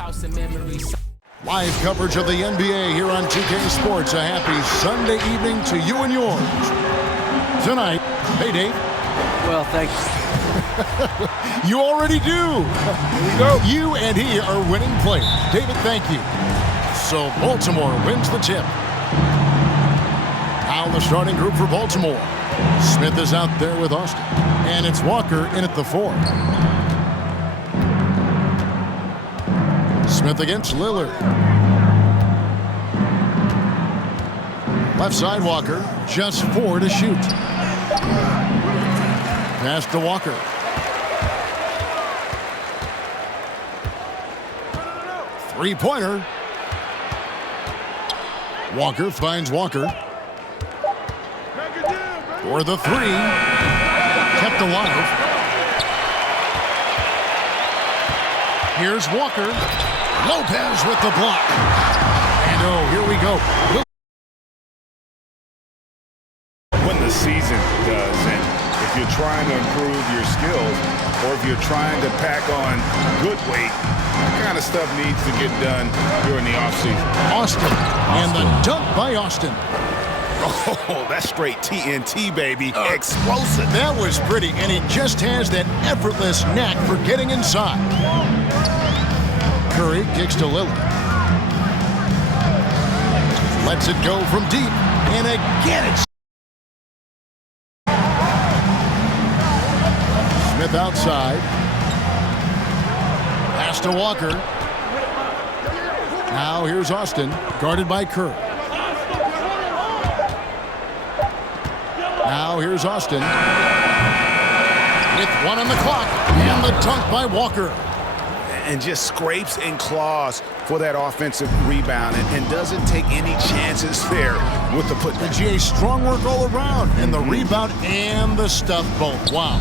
house and memories. Live coverage of the NBA here on 2K Sports. A happy Sunday evening to you and yours. Tonight, hey Dave. Well, thank you. You already do. Here we go. You and he are winning players. David, thank you. So Baltimore wins the tip. Now the starting group for Baltimore. Smith is out there with Austin. And it's Walker in at the 4. Smith against Lillard. Left side Walker, just 4 to shoot. Pass to Walker. Three-pointer. Walker finds Walker. For the 3. Kept alive. Here's Walker. Lopez with the block. And oh, here we go. When the season does, and if you're trying to improve your skills, or if you're trying to pack on good weight, that kind of stuff needs to get done during the offseason. Austin. And the dunk by Austin. Oh, that's straight TNT, baby. Explosive. That was pretty, and he just has that effortless knack for getting inside. Curry kicks to Lillard. Lets it go from deep, and again it's Smith outside. Pass to Walker. Now here's Austin, guarded by Curry. Now here's Austin. With 1 on the clock, and the dunk by Walker. And just scrapes and claws for that offensive rebound and doesn't take any chances there with the putback. The GA strong work all around, and the rebound and the stuff both. Wow.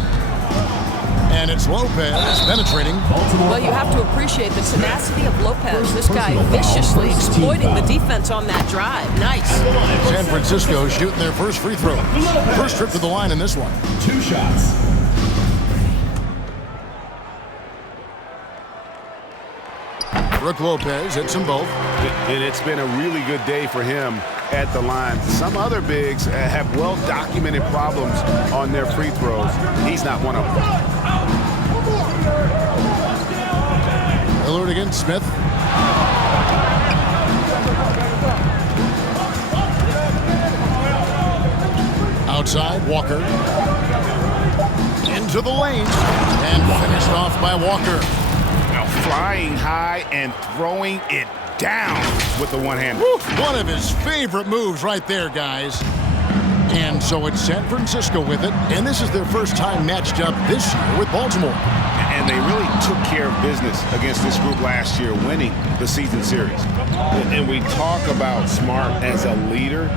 And it's Lopez penetrating. Well, you have to appreciate the tenacity of Lopez. This guy viciously exploiting the defense on that drive. Nice. San Francisco shooting their first free throw. First trip to the line in this one. 2 shots. Brook Lopez hits them both. And it's been a really good day for him at the line. Some other bigs have well-documented problems on their free throws. He's not one of them. Lillard against Smith. Outside, Walker. Into the lane. And finished off by Walker. Now flying high and throwing it down with the one-hander. One of his favorite moves right there, guys. And so it's San Francisco with it, and this is their first time matched up this year with Baltimore. And they really took care of business against this group last year, winning the season series. And we talk about Smart as a leader.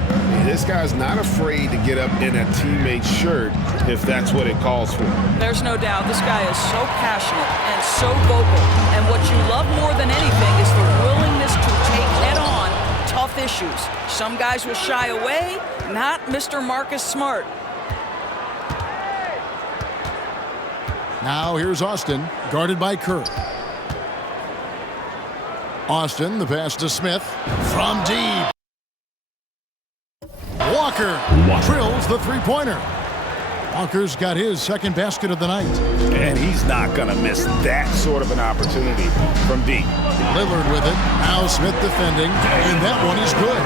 This guy's not afraid to get up in a teammate's shirt if that's what it calls for. There's no doubt this guy is so passionate and so vocal. And what you love more than anything is the willingness to take head-on tough issues. Some guys will shy away, not Mr. Marcus Smart. Now here's Austin, guarded by Curry. Austin, the pass to Smith from deep. Walker drills the three-pointer. Walker's got his second basket of the night. And he's not going to miss that sort of an opportunity from deep. Lillard with it. Now Smith defending, and that one is good.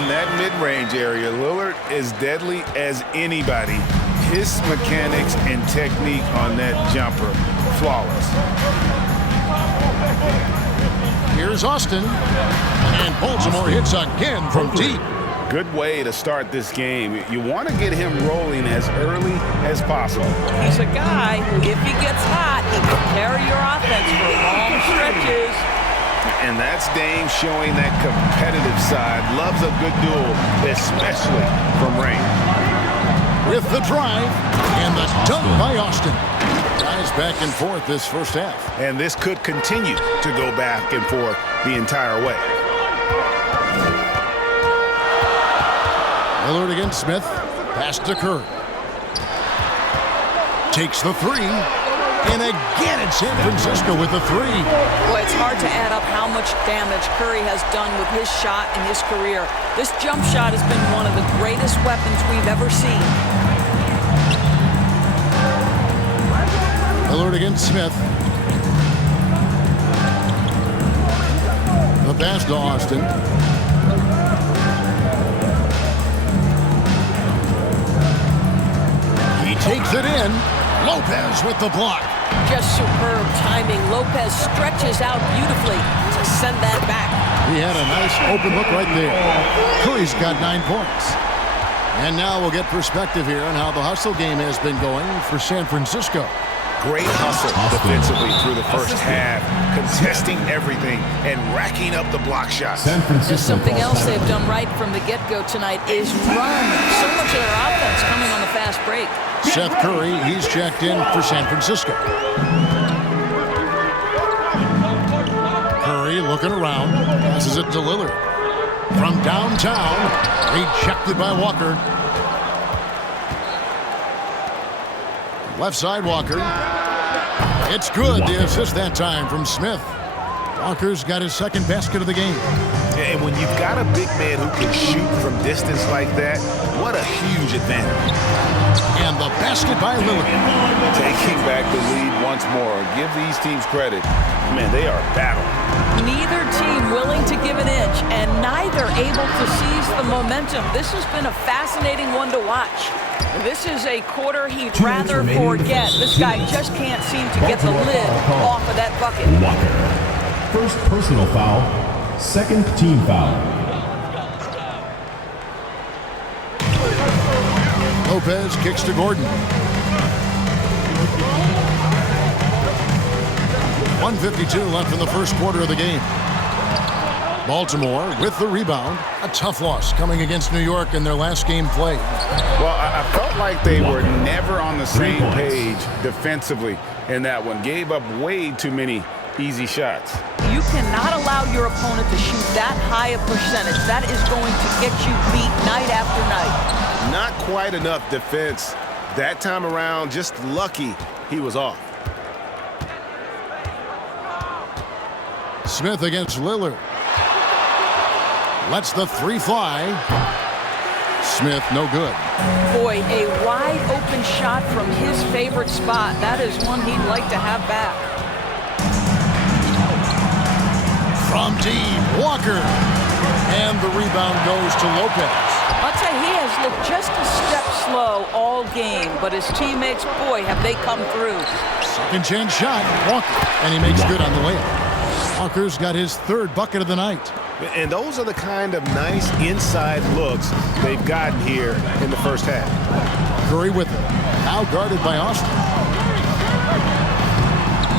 In that mid-range area, Lillard is deadly as anybody. His mechanics and technique on that jumper, flawless. Here's Austin, and Baltimore hits again from deep. Good way to start this game. You want to get him rolling as early as possible. He's a guy who, if he gets hot, he can carry your offense for long stretches. And that's Dame showing that competitive side. Loves a good duel, especially from range. With the drive and the dunk by Austin. Guys back and forth this first half. And this could continue to go back and forth the entire way. Lillard against Smith. Pass to Curry. Takes the three. And again, it's San Francisco with a three. Boy, it's hard to add up how much damage Curry has done with his shot in his career. This jump shot has been one of the greatest weapons we've ever seen. Lillard against Smith. The pass to Austin. He takes it in. Lopez with the block. Just superb timing. Lopez stretches out beautifully to send that back. He had a nice open look right there. Curry's got 9 points. And now we'll get perspective here on how the hustle game has been going for San Francisco. Great hustle defensively through the first half, contesting everything and racking up the block shots. Just something else they've done right from the get-go tonight is run. So much of their offense coming on the fast break. Seth Curry, he's checked in for San Francisco. Curry looking around, passes it to Lillard. From downtown, rejected by Walker. Left side, Walker. It's good. The assist that time from Smith. Walker's got his second basket of the game. And when you've got a big man who can shoot from distance like that, what a huge advantage. And the basket by Lillard. Taking back the lead once more. Give these teams credit. Man, they are battling. Neither team willing to give an inch and neither able to seize the momentum. This has been a fascinating one to watch. This is a quarter he'd rather forget. This guy just can't seem to get the lid off of that bucket. Walker. First personal foul, second team foul. Lopez kicks to Gordon. 1:52 left in the first quarter of the game. Baltimore with the rebound. A tough loss coming against New York in their last game played. Well, I felt like they were never on the same page defensively in that one. Gave up way too many easy shots. You cannot allow your opponent to shoot that high a percentage. That is going to get you beat night after night. Not quite enough defense that time around. Just lucky he was off. Smith against Lillard. Lets the three fly. Smith, no good. Boy, a wide open shot from his favorite spot. That is one he'd like to have back. From deep, Walker. And the rebound goes to Lopez. I'll tell you, he has looked just a step slow all game, but his teammates, boy, have they come through. Second chance shot, Walker. And he makes good on the layup. Walker's got his third bucket of the night. And those are the kind of nice inside looks they've gotten here in the first half. Curry with it. Now guarded by Austin.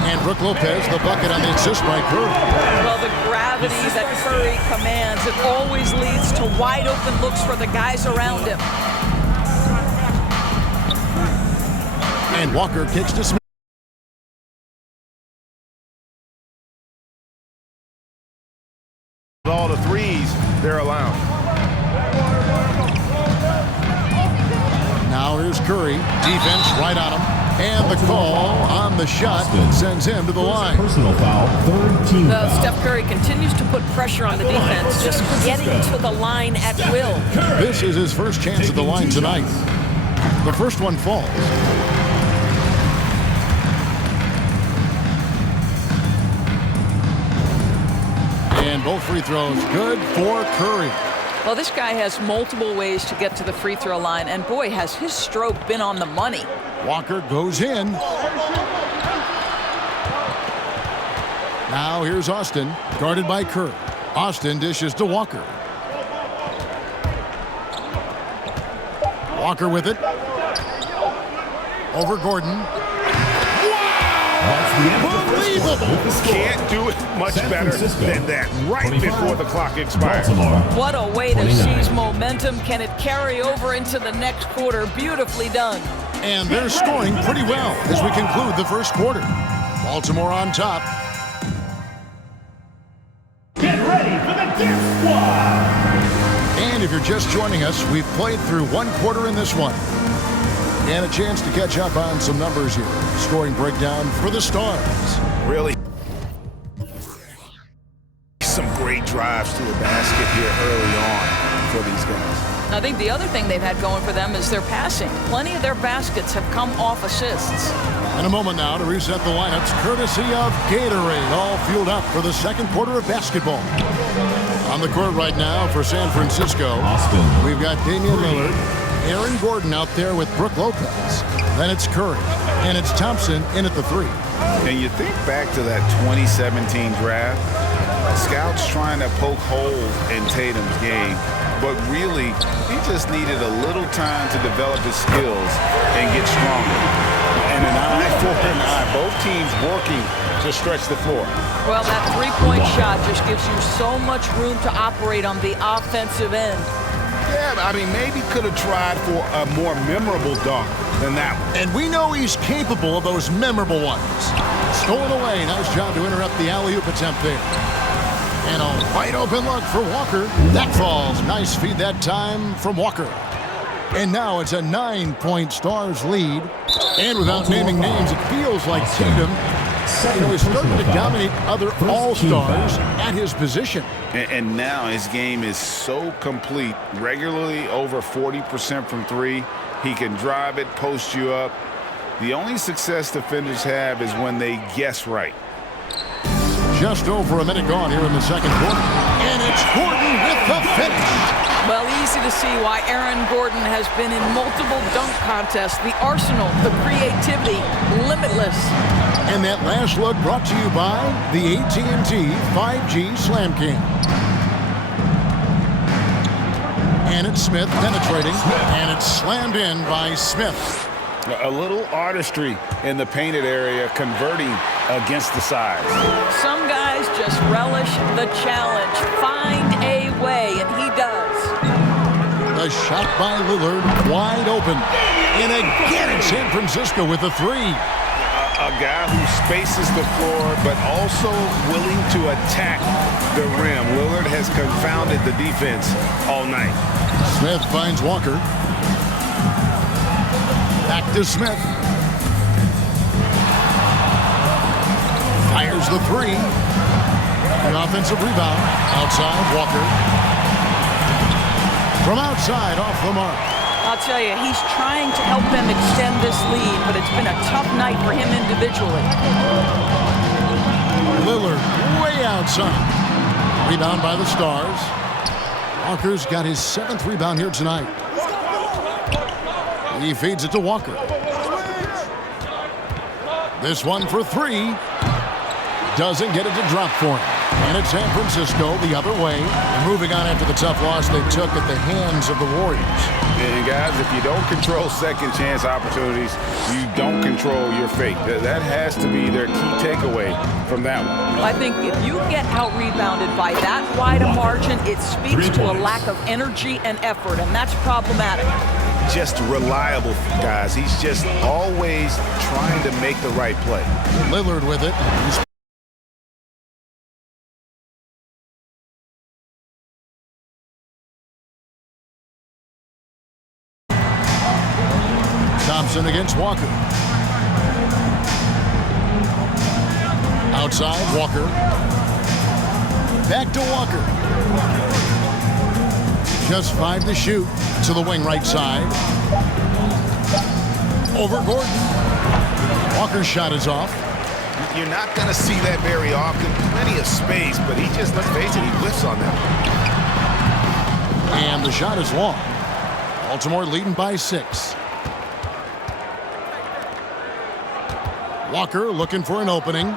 And Brook Lopez, the bucket on the assist by Curry. Well, the gravity that Curry commands, it always leads to wide open looks for the guys around him. And Walker kicks to Smith. All the threes they're allowed. Now here's Curry. Defense right on him. And the call on the shot sends him to the line. Personal foul, third team Well, foul. Steph Curry continues to put pressure on the defense, just getting to the line at will. This is his first chance at the line tonight. The first one falls. And both free throws good for Curry. Well, this guy has multiple ways to get to the free throw line, and boy, has his stroke been on the money. Walker goes in. Now here's Austin, guarded by Curry. Austin dishes to Walker. Walker with it. Over Gordon. Unbelievable! Can't do it much better than that right before the clock expires. What a way to seize momentum. Can it carry over into the next quarter? Beautifully done. And they're scoring pretty well as we conclude the first quarter. Baltimore on top. Get ready for the dip squad. And if you're just joining us, we've played through one quarter in this one. And a chance to catch up on some numbers here. Scoring breakdown for the Stars. Really some great drives to the basket here early on for these guys. I think the other thing they've had going for them is their passing. Plenty of their baskets have come off assists. In a moment now to reset the lineups, courtesy of Gatorade, all fueled up for the second quarter of basketball. On the court right now for San Francisco, Austin. we've got Damian Lillard, Aaron Gordon out there with Brook Lopez. Then it's Curry, and it's Thompson in at the 3. And you think back to that 2017 draft, scouts trying to poke holes in Tatum's game, but really, he just needed a little time to develop his skills and get stronger. And an eye for an eye, both teams working to stretch the floor. Well, that three-point shot just gives you so much room to operate on the offensive end. Yeah, I mean, maybe could have tried for a more memorable dunk than that one. And we know he's capable of those memorable ones. Stolen away. Nice job to interrupt the alley-oop attempt there. And a wide open look for Walker. That falls. Nice feed that time from Walker. And now it's a 9-point Stars lead. And without naming names, it feels like Tatum, he's starting to dominate other all-stars at his position. And now his game is so complete. Regularly over 40% from 3. He can drive it, post you up. The only success defenders have is when they guess right. Just over a minute gone here in the second quarter. And it's Gordon with the finish. Well, easy to see why Aaron Gordon has been in multiple dunk contests. The arsenal, the creativity, limitless. And that last look brought to you by the AT&T 5G Slam Cam. And it's Smith penetrating, and it's slammed in by Smith. A little artistry in the painted area, converting against the size. Some guys just relish the challenge. Find a way, and he does. The shot by Lillard, wide open. And again, San Francisco with the 3. A guy who spaces the floor, but also willing to attack the rim. Lillard has confounded the defense all night. Smith finds Walker. Back to Smith. Fires the 3. An offensive rebound. Outside, Walker. From outside, off the mark. I'll tell you, he's trying to help them extend this lead, but it's been a tough night for him individually. Lillard way outside. Rebound by the Stars. Walker's got his 7th rebound here tonight. He feeds it to Walker. This one for 3. Doesn't get it to drop for him. And it's San Francisco the other way. And moving on after the tough loss they took at the hands of the Warriors. And guys, if you don't control second chance opportunities, you don't control your fate. That has to be their key takeaway from that one. I think if you get out-rebounded by that wide a margin, it speaks to a lack of energy and effort, and that's problematic. Just reliable, guys. He's just always trying to make the right play. Lillard with it. Thompson against Walker. Outside, Walker. Back to Walker. Just 5 to shoot to the wing right side. Over Gordon. Walker's shot is off. You're not going to see that very often. Plenty of space, but he just, let's face it, he whiffs on that. And the shot is long. Baltimore leading by 6. Walker looking for an opening.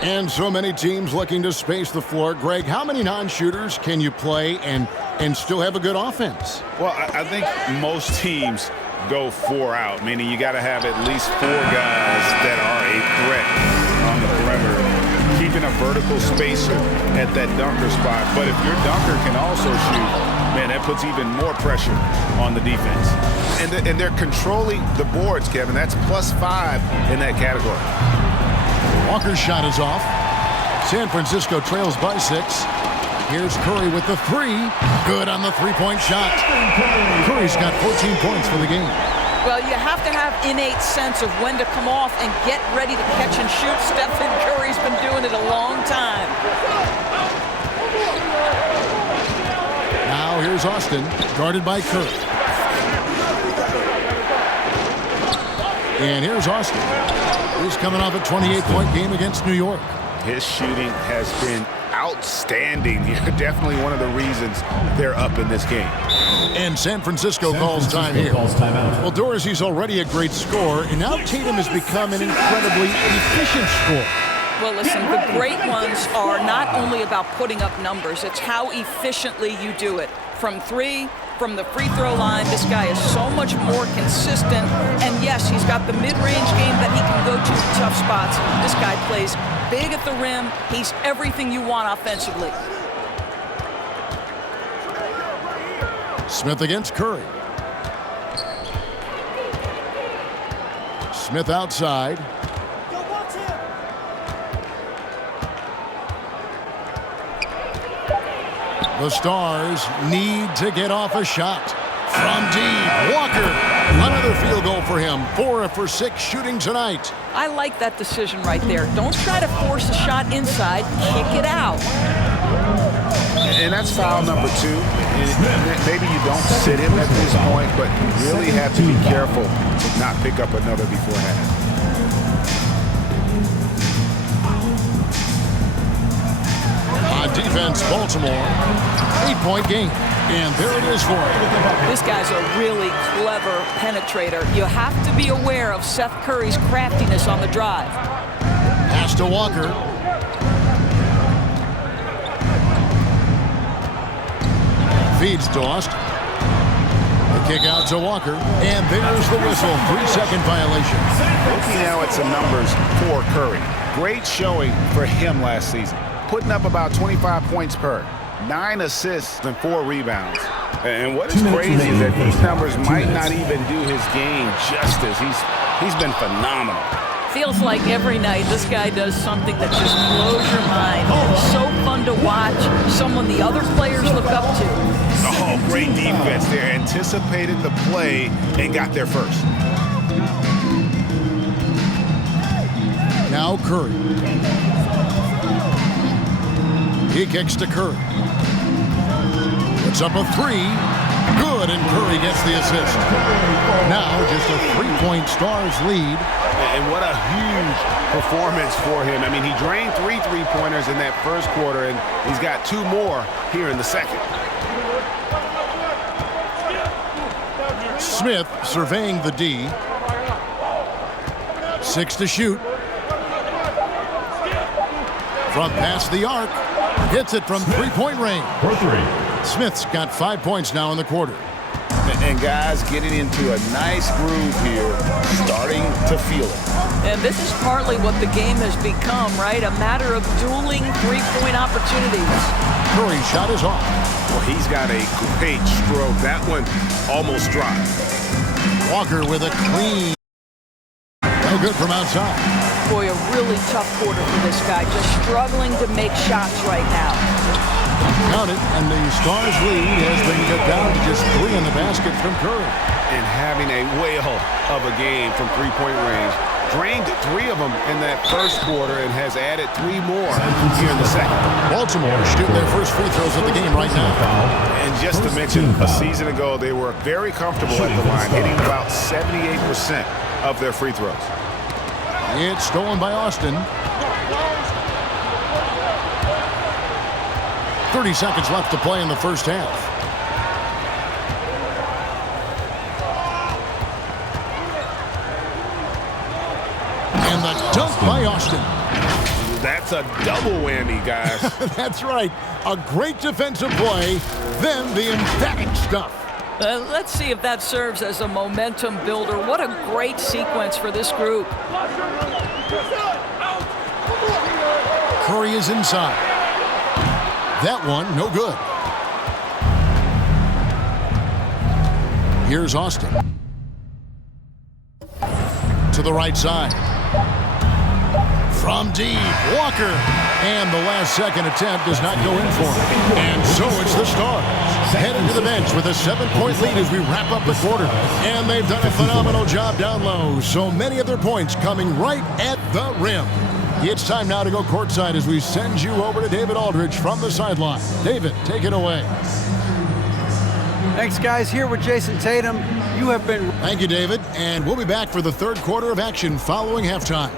And so many teams looking to space the floor. Greg, how many non-shooters can you play and still have a good offense? Well, I think most teams go 4 out, meaning you got to have at least 4 guys that are a threat on the perimeter, keeping a vertical spacer at that dunker spot. But if your dunker can also shoot, man, that puts even more pressure on the defense. And they're controlling the boards, Kevin. That's +5 in that category. Walker's shot is off. San Francisco trails by 6. Here's Curry with the three. Good on the three-point shot. Curry's got 14 points for the game. Well, you have to have innate sense of when to come off and get ready to catch and shoot. Stephen Curry's been doing it a long time. Now here's Austin, guarded by Curry. And here's Austin. He's coming off a 28-point game against New York. His shooting has been outstanding. Definitely one of the reasons they're up in this game. And San Francisco calls time here. Well, Dorsey's already a great scorer, and now Tatum has become an incredibly efficient scorer. Well, listen, the great ones are not only about putting up numbers, it's how efficiently you do it. From three, from the free throw line, this guy is so much more consistent. And yes, he's got the mid-range game that he can go to in tough spots. This guy plays big at the rim. He's everything you want offensively. Smith against Curry. Smith outside. The Stars need to get off a shot. From deep, Walker. Another field goal for him. 4 for 6 shooting tonight. I like that decision right there. Don't try to force a shot inside. Kick it out. And that's foul number 2. Maybe you don't sit him at this point, but you really have to be careful to not pick up another before half. On defense, Baltimore. 8-point game. And there it is for him. This guy's a really clever penetrator. You have to be aware of Seth Curry's craftiness on the drive. Pass to Walker. Feeds to Austin. The kick out to Walker. And there's the whistle. 3-second violation. Looking now at some numbers for Curry. Great showing for him last season. Putting up about 25 points per. 9 assists and 4 rebounds. And what is crazy is that these numbers might not even do his game justice. He's been phenomenal. Feels like every night this guy does something that just blows your mind. So fun to watch. Someone the other players look up to. Oh, great defense there. Anticipated the play and got there first. Now Curry. He kicks to Curry. Puts up a 3. Good, and Curry gets the assist. Now just a 3-point Stars lead. And what a huge performance for him. I mean, he drained 3 3-pointers in that first quarter, and he's got 2 more here in the second. Smith surveying the D. 6 to shoot. Front past the arc. Hits it from 3-point range. For 3. Smith's got 5 points now in the quarter. And guys getting into a nice groove here, starting to feel it. And this is partly what the game has become, right? A matter of dueling 3-point opportunities. Curry shot is off. Well, he's got a great stroke. That one almost dropped. Walker with a clean. No good from outside. Boy, a really tough quarter for this guy. Just struggling to make shots right now. Count it, and the Stars lead has been cut down to just 3 in the basket from Curry. And having a whale of a game from 3-point range. Drained 3 of them in that first quarter and has added 3 more here in the second. Baltimore shooting their first free throws of the game right now. And just to mention, a season ago, they were very comfortable at the line, hitting about 78% of their free throws. It's stolen by Austin. 30 seconds left to play in the first half. And the dunk by Austin. That's a double whammy, guys. That's right. A great defensive play, then the emphatic stuff. Let's see if that serves as a momentum builder. What a great sequence for this group. Curry is inside. That one, no good. Here's Austin. To the right side. From deep, Walker. And the last-second attempt does not go in for him. And so it's the Stars headed to the bench with a 7-point lead as we wrap up the quarter. And they've done a phenomenal job down low. So many of their points coming right at the rim. It's time now to go courtside as we send you over to David Aldridge from the sideline. David, take it away. Thanks, guys. Here with Jason Tatum. You have been... Thank you, David. And we'll be back for the third quarter of action following halftime.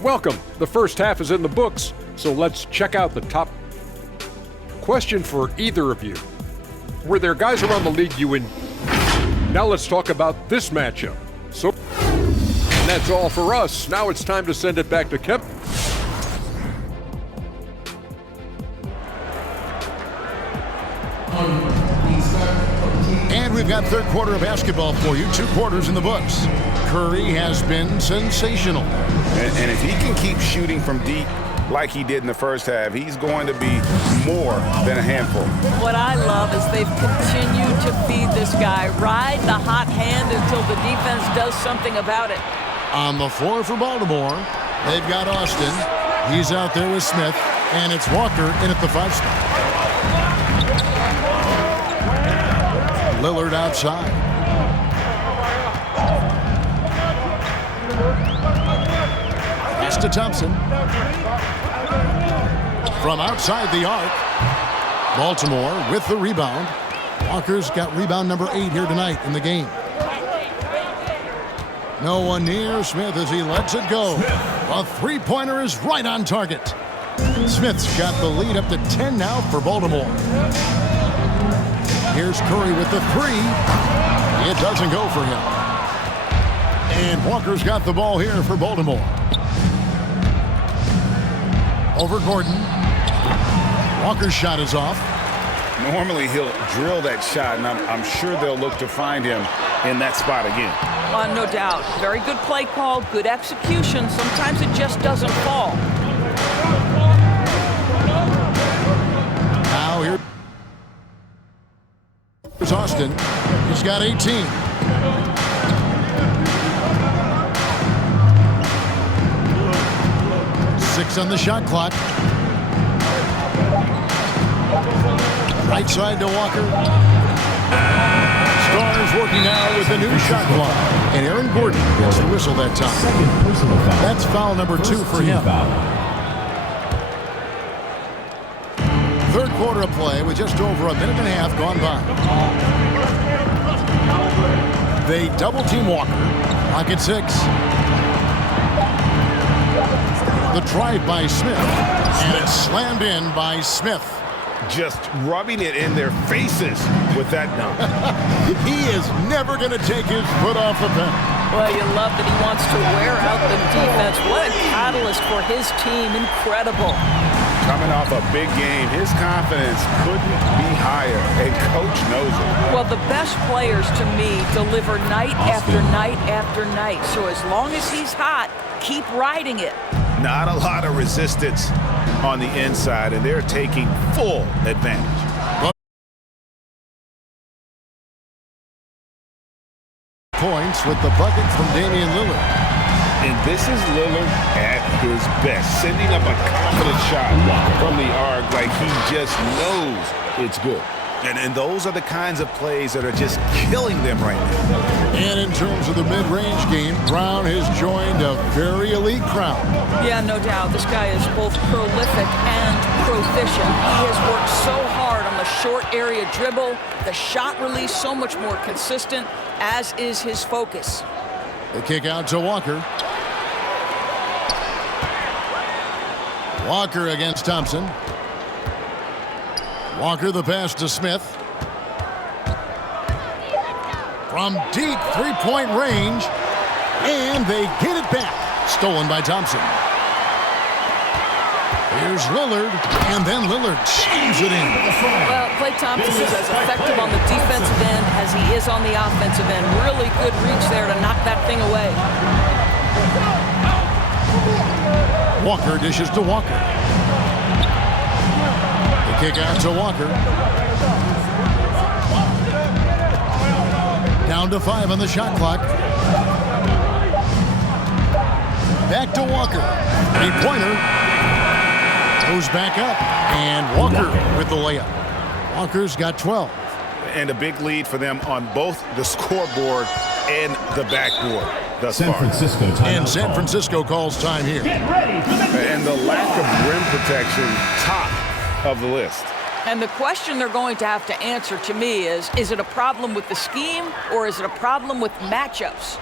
Welcome. The first half is in the books, so let's check out the top. Question for either of you. Were there guys around the league you in? Now let's talk about this matchup. So, and that's all for us. Now it's time to send it back to Kemp. And we've got third quarter of basketball for you. 2 quarters in the books. Curry has been sensational. And if he can keep shooting from deep like he did in the first half, he's going to be more than a handful. What I love is they've continued to feed this guy. Ride the hot hand until the defense does something about it. On the floor for Baltimore, they've got Austin. He's out there with Smith. And it's Walker in at the 5 spot. Lillard outside. Pass to Thompson. From outside the arc. Baltimore with the rebound. Walker's got rebound number 8 here tonight in the game. No one near Smith as he lets it go. A three-pointer is right on target. Smith's got the lead up to 10 now for Baltimore. Here's Curry with the 3. It doesn't go for him. And Walker's got the ball here for Baltimore. Over Gordon. Walker's shot is off. Normally he'll drill that shot, and I'm sure they'll look to find him in that spot again. No doubt. Very good play call, good execution. Sometimes it just doesn't fall. Now here's Austin. He's got 18. Six on the shot clock. Right side to Walker. Stars working out with the new shot clock. And Aaron Gordon gets the whistle that time. Second personal foul. That's foul number 2 for him. Foul. Third quarter of play with just over a minute and a half gone by. They double team Walker. Clock at 6. The drive by Smith. And it's slammed in by Smith. Just rubbing it in their faces with that dunk. He is never going to take his foot off the pedal. Well, you love that he wants to wear out the defense. What a catalyst for his team. Incredible. Coming off a big game, his confidence couldn't be higher, and Coach knows it. Well, the best players, to me, deliver night after night after night. So as long as he's hot, keep riding it. Not a lot of resistance on the inside, and they're taking full advantage. Points with the bucket from Damian Lillard. And this is Lillard at his best, sending up a confident shot from the arc like he just knows it's good. And those are the kinds of plays that are just killing them right now. And in terms of the mid-range game, Brown has joined a very elite crowd. Yeah, no doubt. This guy is both prolific and proficient. He has worked so hard on the short area dribble, the shot release so much more consistent, as is his focus. The kick out to Walker. Walker against Thompson. Walker the pass to Smith. From deep three-point range. And they get it back. Stolen by Thompson. Here's Lillard. And then Lillard shoots it in. Well, Klay Thompson is as effective on the defensive end as he is on the offensive end. Really good reach there to knock that thing away. Walker dishes to Walker. Kick out to Walker. Down to 5 on the shot clock. Back to Walker. 3-pointer. Goes back up. And Walker with the layup. Walker's got 12. And a big lead for them on both the scoreboard and the backboard thus San far. Francisco timeout. And San Francisco calls time here. And the lack of rim protection, top of the list. And the question they're going to have to answer to me is it a problem with the scheme or is it a problem with matchups?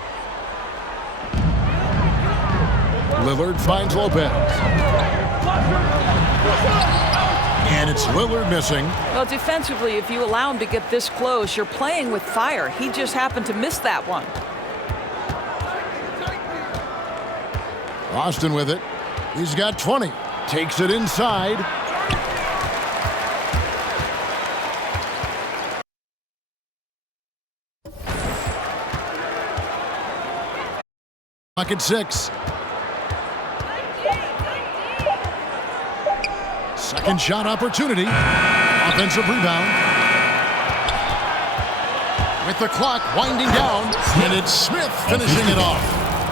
Lillard finds Lopez. And it's Lillard missing. Well, defensively, if you allow him to get this close, you're playing with fire. He just happened to miss that one. Austin with it. He's got 20. Takes it inside. Clock at 6. Second shot opportunity. Offensive rebound. With the clock winding down, and it's Smith finishing it off.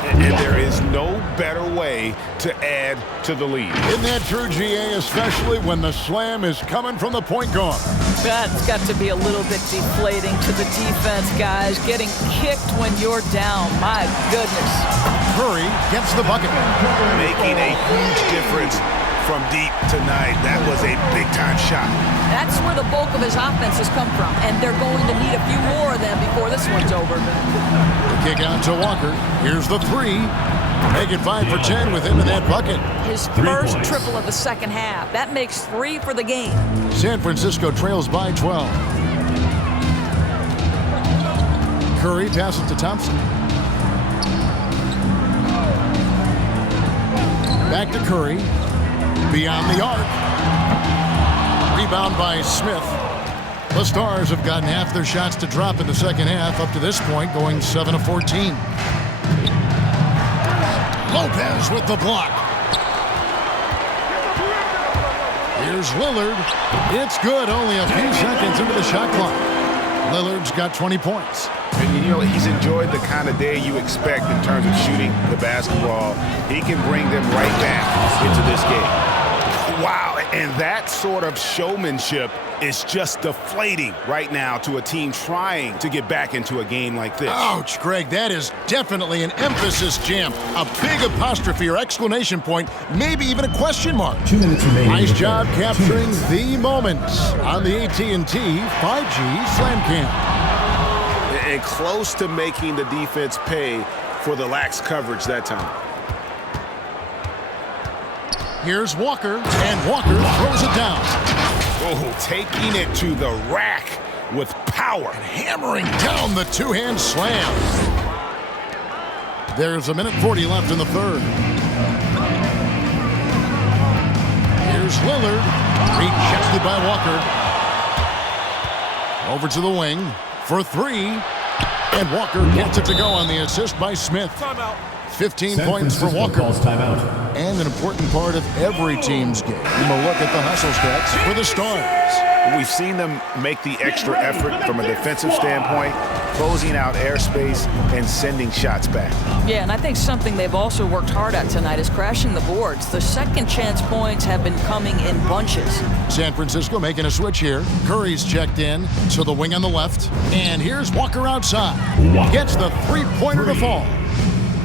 And there is no better way to add to the lead. Isn't that true, GA, especially when the slam is coming from the point guard? That's got to be a little bit deflating to the defense, guys. Getting kicked when you're down. My goodness. Curry gets the bucket. Making a huge difference from deep tonight. That was a big-time shot. That's where the bulk of his offense has come from, and they're going to need a few more of them before this one's over. The kick out to Walker. Here's the 3. Make it 5 for 10 with him in that bucket. His first triple of the second half. That makes 3 for the game. San Francisco trails by 12. Curry passes to Thompson. Back to Curry. Beyond the arc. Rebound by Smith. The Stars have gotten half their shots to drop in the second half up to this point, going 7 of 14. Lopez with the block. Here's Lillard. It's good, only a few seconds into the shot clock. Lillard's got 20 points. And you know, he's enjoyed the kind of day you expect in terms of shooting the basketball. He can bring them right back into this game. Wow, and that sort of showmanship is just deflating right now to a team trying to get back into a game like this. Ouch, Greg, that is definitely an emphasis jam. A big apostrophe or exclamation point, maybe even a question mark. 2 minutes remaining. Nice job capturing the moment on the AT&T 5G Slam Cam. And close to making the defense pay for the lax coverage that time. Here's Walker, and Walker throws it down. Oh, taking it to the rack with power. Hammering down the two-hand slam. There's 1:40 left in the third. Here's Lillard. Rejected by Walker. Over to the wing for 3. And Walker gets it to go on the assist by Smith. 15 San points for Francisco Walker. calls timeout. And an important part of every team's game. A look at the hustle stats for the Stars. We've seen them make the extra effort from a defensive standpoint, closing out airspace and sending shots back. Yeah, and I think something they've also worked hard at tonight is crashing the boards. The second chance points have been coming in bunches. San Francisco making a switch here. Curry's checked in to the wing on the left. And here's Walker outside. Gets the three-pointer to fall.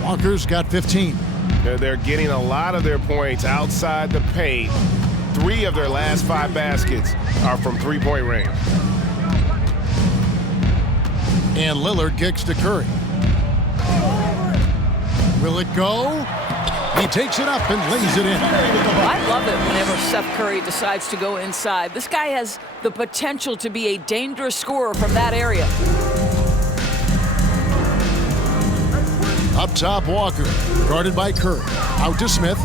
Walker's got 15. They're getting a lot of their points outside the paint. 3 of their last 5 baskets are from three-point range. And Lillard kicks to Curry. Will it go? He takes it up and lays it in. I love it whenever Seth Curry decides to go inside. This guy has the potential to be a dangerous scorer from that area. Up top, Walker. Guarded by Curry. Out to Smith.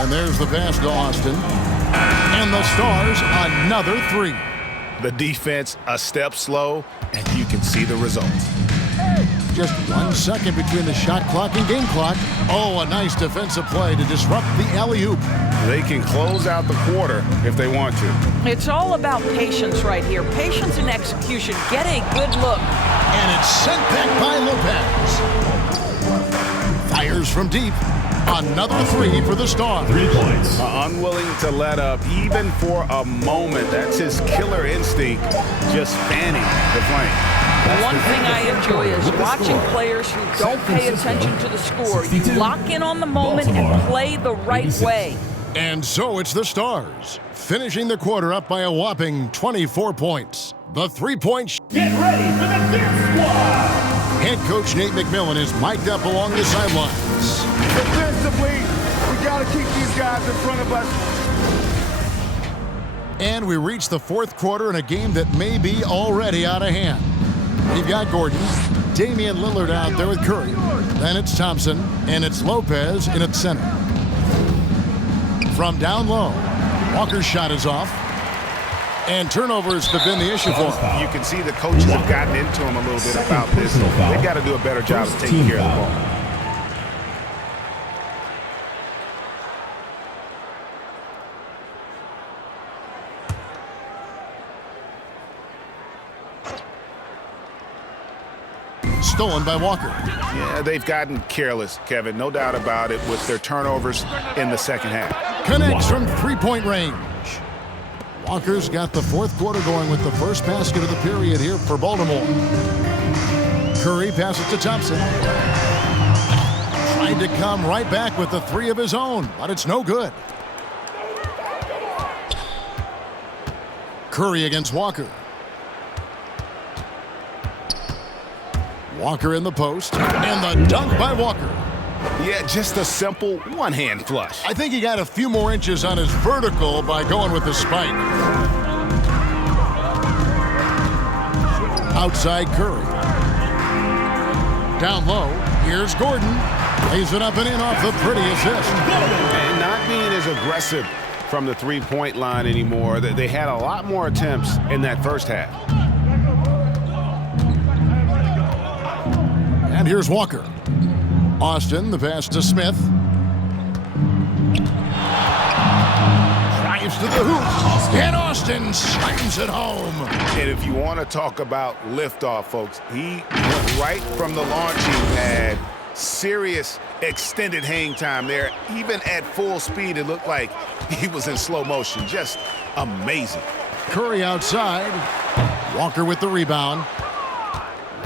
And there's the pass to Austin. And the Stars, another 3. The defense a step slow, and you can see the results. just 1 second between the shot clock and game clock. Oh, a nice defensive play to disrupt the alley-oop. They can close out the quarter if they want to. It's all about patience right here. Patience and execution. Get a good look. And it's sent back by Lopez. Fires from deep. Another three for the Stars. 3 points. Unwilling to let up even for a moment. That's his killer instinct, just fanning the flame. One thing I enjoy is watching players who don't pay attention to the score. You lock in on the moment and play the right way. And so it's the Stars, finishing the quarter up by a whopping 24 points. The three-point Get ready for the Fierce Squad! Head coach Nate McMillan is mic'd up along the sidelines. Defensively, we got to keep these guys in front of us. And we reach the fourth quarter in a game that may be already out of hand. We've got Gordon, Damian Lillard out there with Curry. Then it's Thompson, and it's Lopez in its center. From down low, Walker's shot is off. And turnovers have been the issue for him. You can see the coaches have gotten into him a little bit about this. They've got to do a better job of taking care of the ball. Stolen by Walker. Yeah, they've gotten careless, Kevin. No doubt about it with their turnovers in the second half. Connects from three-point range. Walker's got the fourth quarter going with the first basket of the period here for Baltimore. Curry passes to Thompson. Tried to come right back with the three of his own, but it's no good. Curry against Walker. Walker in the post, and the dunk by Walker. Yeah, just a simple one-hand flush. I think he got a few more inches on his vertical by going with the spike. Outside Curry. Down low, here's Gordon. Lays it up and in off the pretty assist. And not being as aggressive from the three-point line anymore. They had a lot more attempts in that first half. And here's Walker. Austin, the pass to Smith. Drives to the hoop. And Austin slams it home. And if you want to talk about liftoff, folks, he went right from the launching pad. Serious extended hang time there. Even at full speed, it looked like he was in slow motion. Just amazing. Curry outside. Walker with the rebound.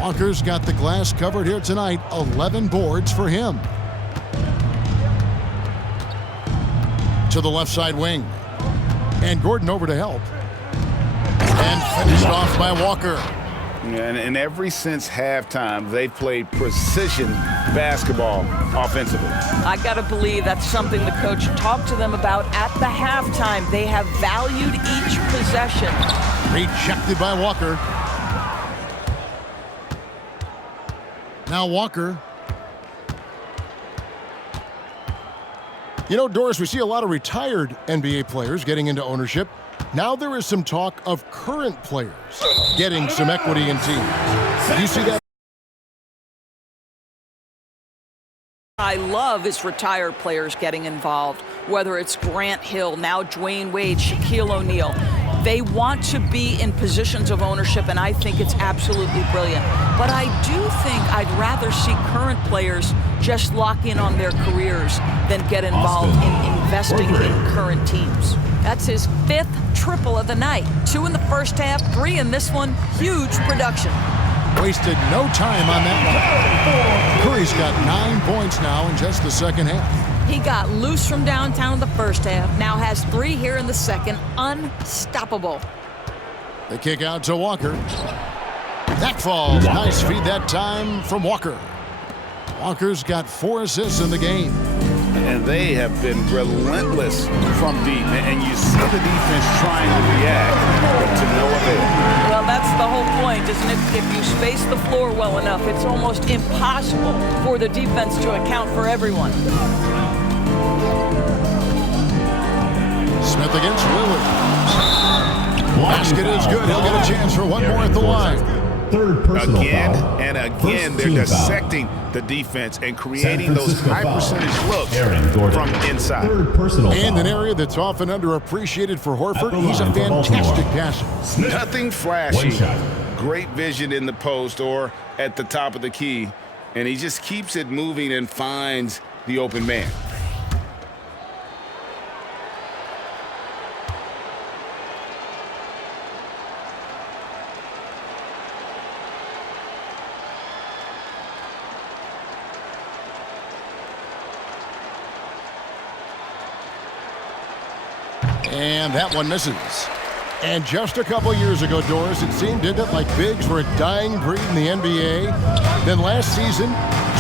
Walker's got the glass covered here tonight. 11 boards for him. To the left side wing. And Gordon over to help. And finished off by Walker. And ever since halftime, they've played precision basketball offensively. I got to believe that's something the coach talked to them about at the halftime. They have valued each possession. Rejected by Walker. Now Walker. You know, Doris, we see a lot of retired NBA players getting into ownership. Now there is some talk of current players getting some equity in teams. Do you see that? I love is retired players getting involved, whether it's Grant Hill, now Dwayne Wade, Shaquille O'Neal. They want to be in positions of ownership, and I think it's absolutely brilliant. But I do think I'd rather see current players just lock in on their careers than get involved in investing in current teams. That's his 5th triple of the night. 2 in the first half, 3 in this one. Huge production. Wasted no time on that one. Curry's got 9 points now in just the second half. He got loose from downtown in the first half, now has 3 here in the second. Unstoppable. The kick out to Walker. That falls. Nice feed that time from Walker. Walker's got 4 assists in the game. And they have been relentless from deep. And you see the defense trying to react, but to no avail. Well, that's the whole point, isn't it? If you space the floor well enough, it's almost impossible for the defense to account for everyone. Smith against Lillard. Basket is good. He'll get a chance for one more at the line. Third personal Again foul. and again, First they're team foul. dissecting the defense and creating San those Francisco high foul. percentage looks Aaron Gordon. from inside. Third personal And foul. an area that's often underappreciated for At Horford, the he's a line for fantastic Baltimore. passer. Smith. Nothing One flashy. shot. Great vision in the post or at the top of the key. And he just keeps it moving and finds the open man. And that one misses. And just a couple years ago, Doris, it seemed, didn't it, like bigs were a dying breed in the NBA. Then last season,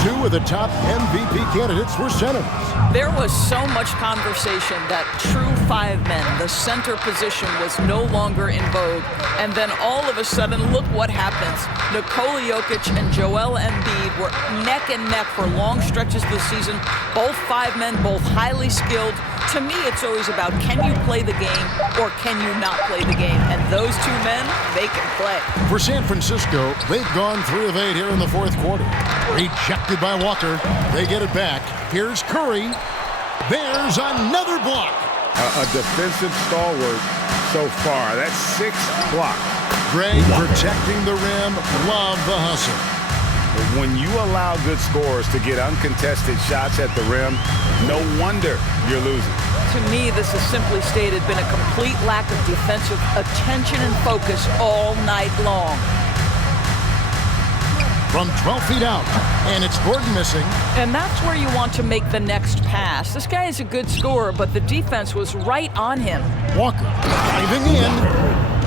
2 of the top MVP candidates were centers. There was so much conversation that true 5 men, the center position, was no longer in vogue. And then all of a sudden, look what happens. Nikola Jokic and Joel Embiid were neck and neck for long stretches this season. Both 5 men, both highly skilled. To me, it's always about, can you play the game or can you not play the game? And those 2 men, they can play. For San Francisco, they've gone 3 of 8 here in the fourth quarter. Rejected by Walker. They get it back. Here's Curry. There's another block. A defensive stalwart so far. That's 6 blocks. Gray protecting the rim. Love the hustle. When you allow good scorers to get uncontested shots at the rim, no wonder you're losing. To me, this has simply stated been a complete lack of defensive attention and focus all night long. From 12 feet out, and it's Gordon missing. And that's where you want to make the next pass. This guy is a good scorer, but the defense was right on him. Walker diving in.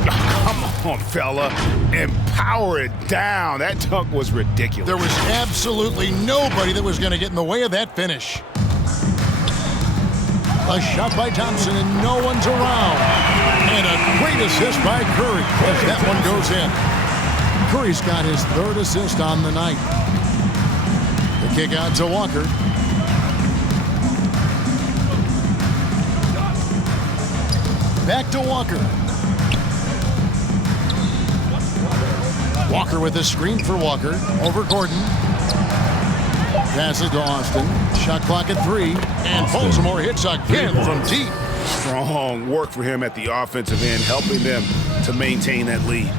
Come on, fella. And power it down. That dunk was ridiculous. There was absolutely nobody that was going to get in the way of that finish. A shot by Thompson, and no one's around. And a great assist by Curry as that one goes in. Curry's got his 3rd assist on the night. The kick out to Walker. Back to Walker. Walker with a screen for Walker. Over Gordon. Passes to Austin. Shot clock at 3. And Baltimore hits again from deep. Strong work for him at the offensive end, helping them to maintain that lead.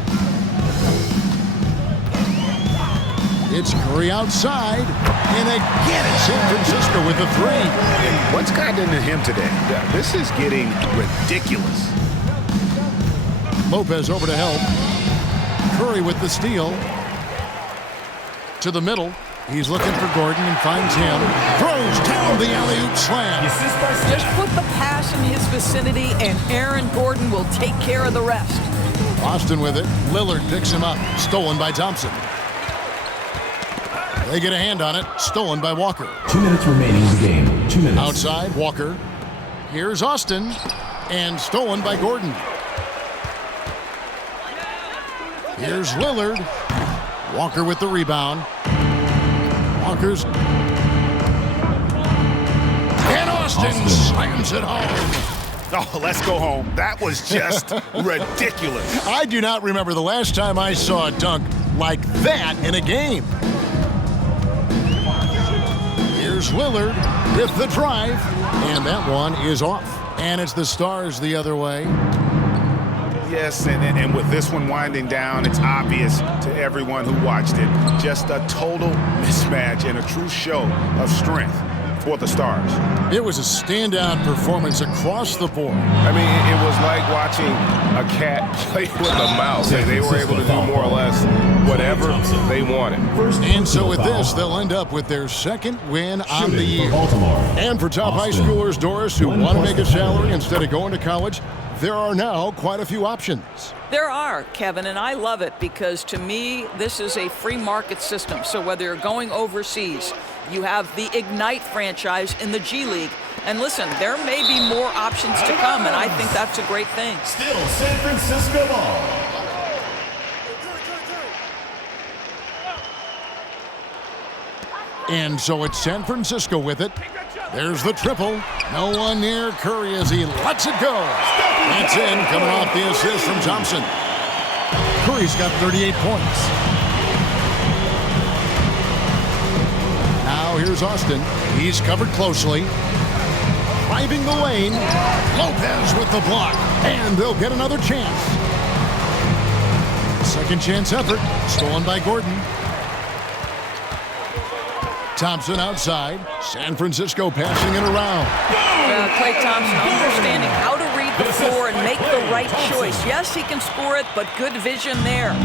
It's Curry outside. And again, San Francisco with the 3. And what's gotten into him today? This is getting ridiculous. Lopez over to help. Curry with the steal. To the middle. He's looking for Gordon and finds him. Throws down the alley-oop slam. Just put the pass in his vicinity, and Aaron Gordon will take care of the rest. Austin with it. Lillard picks him up. Stolen by Thompson. They get a hand on it. Stolen by Walker. 2 minutes remaining in the game. 2 minutes. Outside, Walker. Here's Austin. And stolen by Gordon. Here's Lillard. Walker with the rebound. Walker's. And Austin slams it home. Oh, let's go home. That was just ridiculous. I do not remember the last time I saw a dunk like that in a game. Here's Lillard with the drive. And that one is off. And it's the Stars the other way. Yes, and with this one winding down, it's obvious to everyone who watched it. Just a total mismatch and a true show of strength for the Stars. It was a standout performance across the board. I mean, it was like watching a cat play with a mouse. They were able to do more or less whatever they wanted. And so with this, they'll end up with their 2nd win on the year. Baltimore. And for top high schoolers, Doris, who want to make a salary instead of going to college, there are now quite a few options. There are, Kevin, and I love it because to me, this is a free market system. So whether you're going overseas, you have the Ignite franchise in the G League. And listen, there may be more options to come, and I think that's a great thing. Still San Francisco ball. And so it's San Francisco with it. There's the triple. No one near Curry as he lets it go. That's in, coming off the assist from Thompson. Curry's got 38 points. Now here's Austin. He's covered closely. Driving the lane. Lopez with the block. And they'll get another chance. Second chance effort. Stolen by Gordon. Thompson outside. San Francisco passing it around. Klay Thompson understanding how to read the floor and make the right choice. Yes, he can score it, but good vision there.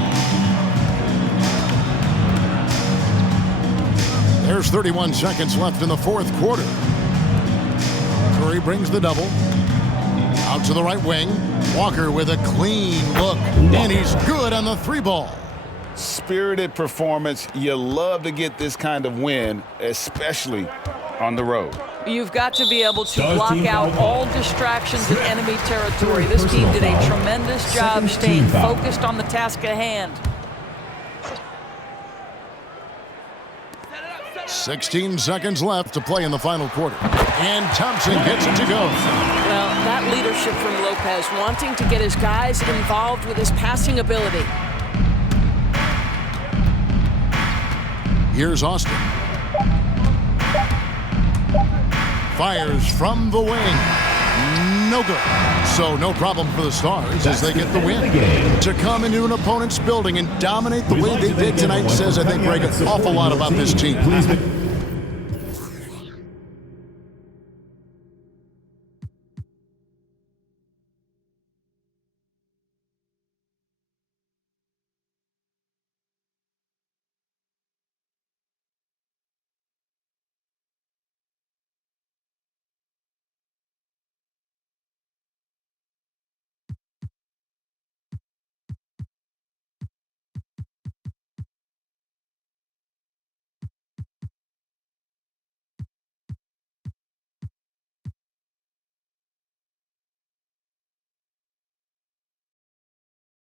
There's 31 seconds left in the fourth quarter. Curry brings the double. Out to the right wing. Walker with a clean look. And he's good on the three ball. Spirited performance. You love to get this kind of win, especially on the road. You've got to be able to block out all distractions in enemy territory. This team did a tremendous job staying focused on the task at hand. 16 seconds left to play in the final quarter. And Thompson gets it to go. Well, that leadership from Lopez, wanting to get his guys involved with his passing ability. Here's Austin. Fires from the wing. No good. So no problem for the Stars as they get the win. To come into an opponent's building and dominate the way they did tonight says, I think, Greg, an awful lot about this team.